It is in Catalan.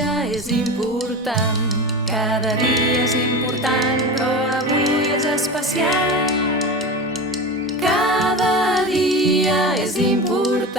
dia és important. Cada dia és important, però avui és especial. Cada dia és important.